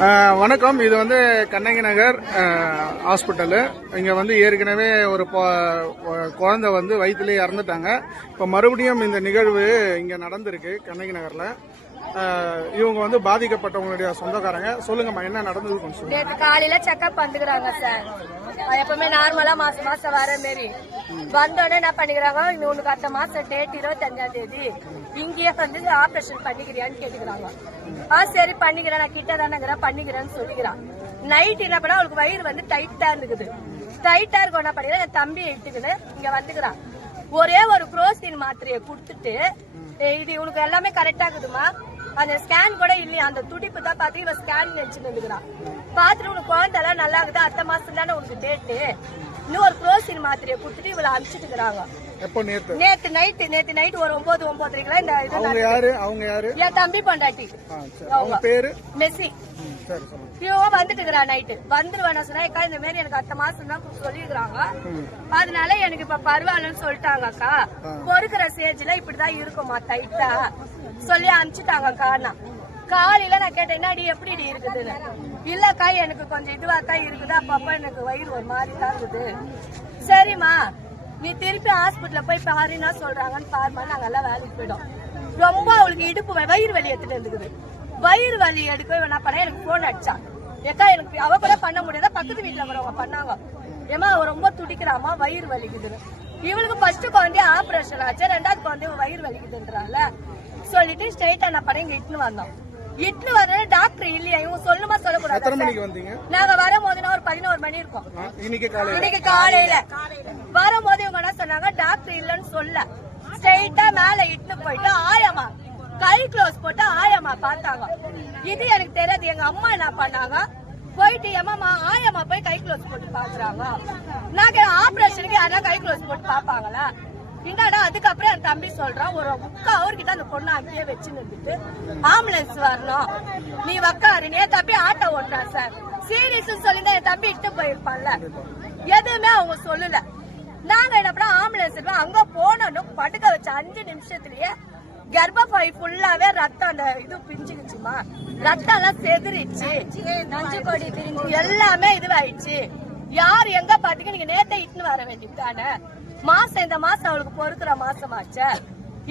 வணக்கம். இது வந்து கண்ணகி நகர் ஹாஸ்பிட்டலு. இங்கே வந்து ஏற்கனவே ஒரு குழந்தை வந்து வயிற்றுலேயே இறந்துட்டாங்க. இப்போ மறுபடியும் இந்த நிகழ்வு இங்கே நடந்திருக்கு கண்ணகி நகரில். இவங்க வந்து பாதிக்கப்பட்டவங்களுடைய சொந்தக்காரங்க. சொல்லுங்கம்மா, என்ன நடந்தது கொஞ்சம். நேற்று காலையில செக்அப் வந்துக்கிறாங்க சார். எப்பவுமே நார்மலா மாசம் மாசம் வர மாரி வந்தோடனே என்ன பண்ணிக்கிறாங்க, உனக்கு அடுத்த மாசம் டேட் 25ஆம் தேதி இங்கேயே வந்து ஆபரேஷன் பண்ணிக்கிறியான்னு கேட்டுக்கிறாங்க. சரி பண்ணிக்கிறேன், நான் கிட்ட தானே பண்ணிக்கிறேன்னு சொல்லிக்கிறான். நைட் என்ன பண்ணா அவளுக்கு வயிறு வந்து டைட்டா இருக்குது. டைட்டா இருக்கும் என்ன பண்ணிக்கிறேன், என் தம்பி எடுத்துக்கின்னு இங்க வந்துக்கிறான். ஒரே ஒரு குரோசின் மாத்திரையை கொடுத்துட்டு, இது உனக்கு எல்லாமே கரெக்டா இருக்குதுமா, அந்த ஸ்கேன் கூட இல்லையா, அந்த துடிப்பு தான் பார்த்து இவன் ஸ்கேன் வச்சுருந்துக்கிறான். பார்த்துட்டு உனக்கு குழந்தை எல்லாம் நல்லா இருக்குது, அடுத்த மாசம் தானே உனக்கு டேட்டு, இன்னும் ஒரு குரோசின் மாத்திரையை கொடுத்துட்டு இவளை அனுப்பிச்சிட்டு இருக்கிறாங்க. நேத்து நைட் ஒரு 9:30 இந்த என் தம்பி பொண்டாட்டி மெஸ்ஸி இவன் வந்துட்டு இருக்கிறா. நைட்டு வந்துருவான சொன்னா, இந்த மாதிரி எனக்கு அடுத்த மாசம் தான் சொல்லிருக்காங்க, அதனால எனக்கு இப்ப பரவாயில்லன்னு சொல்லிட்டாங்க அக்கா. பொறுக்கிற ஸ்டேஜ்ல இப்படிதான் இருக்குமா டைட்டா சொல்லி அனுப்பிச்சுட்டாங்க அக்கா. காலையில நான் கேட்டேன், என்னடி எப்படி இருக்குதுன்னு. இல்லக்கா எனக்கு கொஞ்சம் இதுவா தான் இருக்குது, அப்பப்ப எனக்கு வயிறு ஒரு மாதிரி தான் இருக்குது. சரிம்மா நீ திருப்பி ஹாஸ்பிட்டல போய் பாருன்னா சொல்றாங்கன்னு பாருமா, நாங்க எல்லாம் வேலைக்கு போயிடும். ரொம்ப அவளுக்கு இடுப்பு வயிறு வலி எடுத்துட்டு இருக்குது. வயிறு வலி எடுக்க என்ன பண்ண, எனக்கு போன் அடிச்சான். ஏக்கா எனக்கு அவ கூட பண்ண முடியாத, பக்கத்து வீட்டுல வரவங்க பண்ணாங்க. ஏமா அவ ரொம்ப துடிக்கிறாமா, வயிறு வலிக்குதுன்னு. இவளுக்கு ஃபர்ஸ்ட் குழந்தை ஆபரேஷன் ஆச்சு, ரெண்டாவது குழந்தை வயிறு வலிக்குதுன்றால சொல்லிட்டு ஸ்ட்ரெயிட்டா என்ன பண்ண இங்க இட்டுன்னு வந்தோம். இட்லு வர டாக்டர் இல்லையா, இவங்க சொல்லுமா சொல்லக்கூடாது. நாங்க வரும்போது ஒரு 11 மணி இருக்கும் இன்னைக்கு காலையில. வரும்போது இவங்க என்ன சொன்னாங்க, டாக்டர் இல்லன்னு சொல்ல ஸ்ட்ரெயிட்டா மேல இட்லு போயிட்டு ஆயமா கை க்ளோஸ் போட்டு ஆயமா பார்த்தாங்க. இது எனக்கு தெரியாது. எங்க அம்மா என்ன பண்ணாங்க, போயிட்டு ஏமா ஆயமா போய் கை க்ளோஸ் போட்டு பாக்குறாங்க. நாங்க ஆபரேஷனுக்கு யாரா கை க்ளோஸ் போட்டு பாப்பாங்களா இங்கடா. அதுக்கப்புறம் என் தம்பி சொல்றான், ஒரு 3/4 அவர்கிட்ட அந்த பொண்ணு அங்கேயே வச்சு நின்றுட்டு ஆம்புலன்ஸ் வரணும் நீ வக்காரு. என் தம்பி ஆட்டோ ஓட்டுறான் சார், சீரியஸ் சொல்லிதான் என் தம்பி இட்டு போயிருப்பான்ல. எதுவுமே அவங்க சொல்லல. நாங்க என்ன பண்ண ஆம்புலன்ஸ் அங்க போனோம். படுக்க வச்ச 5 நிமிஷத்துலயே கர்ப்பப்பை ஃபுல்லாவே ரத்தம், அந்த இது பிஞ்சுக்குச்சுமா, ரத்தம் எல்லாம் செதறிச்சு, நஞ்சு கொடி பிரிஞ்சு எல்லாமே இதுவாயிடுச்சு. யார் எங்க பாத்தீங்க, நீங்க நேத்த இட்டுன்னு வர வேண்டியதானே. மாசம் இந்த மாசம் அவளுக்கு பொறுக்கிற மாசம் ஆச்சா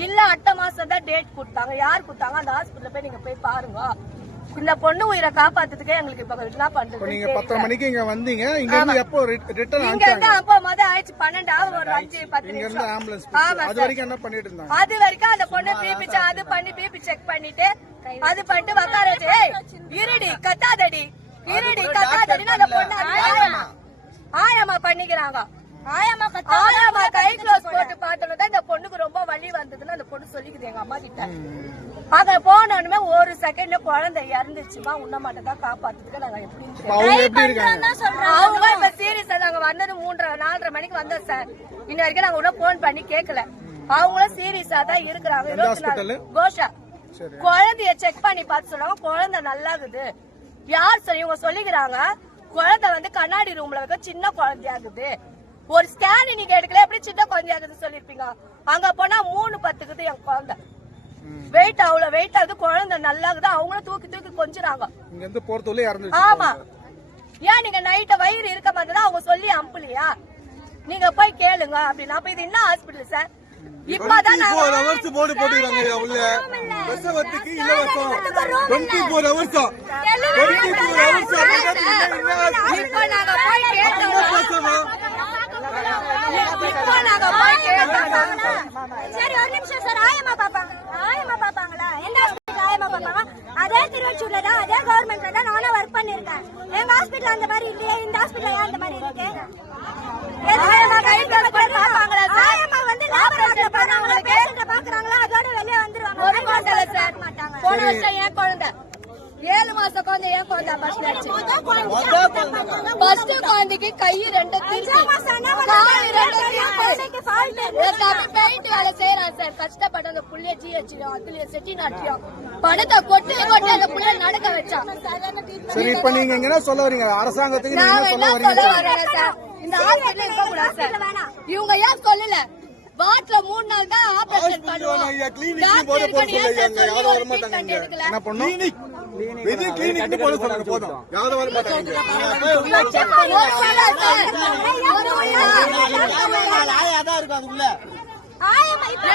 இல்ல, அடுத்த மாசம் தான் டேட் கொடுத்தாங்க. யார் கொடுத்தாங்க, அந்த ஹாஸ்பிட்டல் போய் நீங்க போய் பாருங்க. இந்த பொண்ணு உயிரை காப்பாத்துறதுக்கே எங்களுக்கு இப்ப என்ன பண்றது. நீங்க 10 மணிக்கு இங்க வந்தீங்க, இங்க இருந்து எப்போ ரிட்டர்ன் இங்க இருந்து அப்போ ஆயிடுச்சு 12 ஒரு 5-10 நிமிஷம். அது வரைக்கும் என்ன பண்ணிட்டு இருந்தாங்க, அது வரைக்கும் அந்த பொண்ணு பிபி அது பண்ணி பிபி செக் பண்ணிட்டு அது பண்ணிட்டு வக்காரச்சு, இருடி கத்தாதடி இருடி கத்தாதடின்னு அந்த பொண்ணு ஆயமா பண்ணிக்கிறாங்க. ஆயமா கை க்ளோஸ் போட்டு பார்த்தோம்தான் இந்த பொண்ணுக்கு ரொம்ப வலி வந்ததுன்னு அந்த பொண்ணு சொல்லிக்குது எங்க அம்மா கிட்ட. அங்க போனோன்னு ஒரு செகண்ட்ல குழந்தை இறந்துச்சுமா, உன்ன மட்டும் தான் காப்பாத்துறதுக்கு நாங்க எப்படி அவங்க இப்ப சீரியஸா நாங்க வந்தது 3-4:30 மணிக்கு வந்தோம் சார். இன்ன வரைக்கும் நாங்க உடனே போன் பண்ணி கேட்கல. அவங்களும் சீரியஸா தான் இருக்கிறாங்க. 24 கோஷா குழந்தைய செக் பண்ணி பார்த்து சொன்னாங்க, குழந்தை நல்லா இருக்குது. யார் சொல்லி இவங்க சொல்லிக்கிறாங்க, குழந்தை வந்து கண்ணாடி ரூம்ல வைக்க சின்ன குழந்தையா இருக்குது. ஒரு ஸ்கேன் நீங்க எடுக்கல, எப்படி சின்ன குழந்தையாகுது சொல்லிருப்பீங்க. அங்க போனா 3:10 என் குழந்தை வெயிட், அவ்வளவு வெயிட் ஆகுது. குழந்தை நல்லா இருக்குது. அவங்களும் தூக்கி கொஞ்சிறாங்க. ஆமா, ஏன் நீங்க நைட்ட வயிறு இருக்க மாதிரி அவங்க சொல்லி அனுப்பலையா, நீங்க போய் கேளுங்க அப்படின்னா. அப்ப இது என்ன ஹாஸ்பிட்டல் சார்? இப்பதான் சரி ஒரு நிமிஷம் சார், ஆயமா பாப்பாங்களா? எந்த ஹாஸ்பிட்டல் ஆயமா பாப்பாங்க? அதே திருவள்ளூர்ல தான், அதே கவர்மெண்ட்ல தான் நானும் ஒர்க் பண்ணிருக்கேன். எங்க ஹாஸ்பிட்டல் அந்த மாதிரி இல்லையே, இந்த ஹாஸ்பிட்டல் அந்த மாதிரி இருக்கு. ஆயமா வந்து பாக்குறாங்களா, அதோட வெளியே வந்துருவாங்க. ஒரு மாசம் சார் மாட்டாங்க. போன வருஷம் என் குழந்தை 7 மாசம் குழந்தை, என் குழந்தை ஃபர்ஸ்ட் குழந்தைக்கு கை 2 பெயிண்ட் வேலை செய்யறான் சார். கஷ்டப்பட்டு அந்த புள்ளைய ஜிஹெச்லயும் அதுலயே செட்டிநாட்டியும் பணத்தை கொட்டி அந்த புள்ளைய நடக்க வச்சான். சரி, இப்ப நீங்க என்ன சொல்ல வரீங்க அரசாங்கத்துக்கு? நான் என்ன சொல்ல வரேன் சார், இந்த ஹாஸ்பிட்டல் இருக்க கூடாது சார். இவங்க ஏன் சொல்லல, வாட்ல 3 நாள் தான் ஆபரேஷன் பண்ணுவோம். என்ன பண்ணும்? கிளினிக் போட சொல்லுங்க போதும். யாரும் வர மாட்டாங்க. ஆயாதான் இருக்கும் அதுக்குள்ள. ஆயமா இப்ப